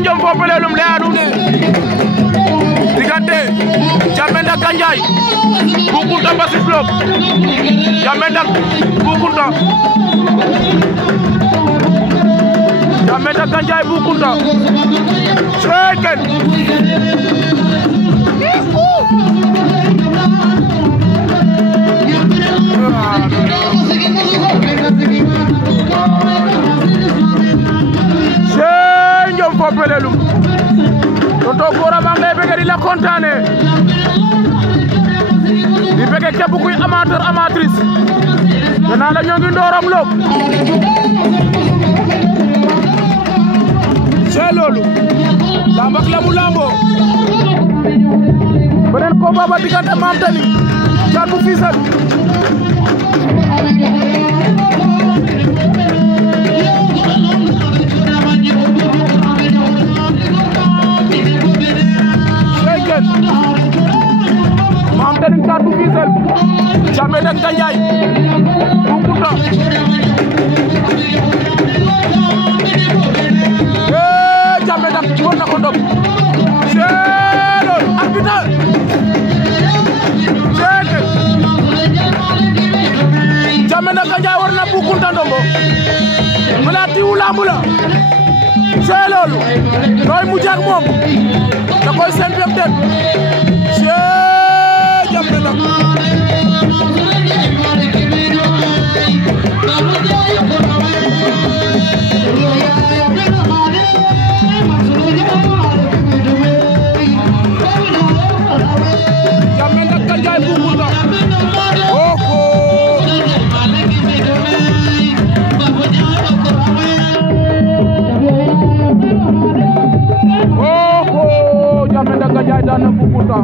Njom fo pelelum leya nuun ne diggante Jammeh ak Gandiaye Bou Counta Mbassis Lop Jammeh ak Bou Counta Jammeh ak Gandiaye Bou Counta ken Njom fo pelelum tonto Gora maa ngi lay bëgg di la kontaane di bëgg képp kuy amateur amatrice danaa la ñoo ngi ndooram Lop c'est loolu lamb ak lamu lambo beneen ko baba diggante Mame Tani Thiatou Fissel Mame Tani Thiatou Fissel Jammeh ak Gandiaye Bou Counta Jammeh dak war na ko ndog loolu arbitre Jammeh ak Gandiaye war na Bou Counta ndombo mala tiwu lamb la c'est loolu nooy mujj ak moom da koy seen fem den Jammeh nag Jammeh ak Gandiaye Bou Counta Jammeh ak Gandiaye daan na Bou Counta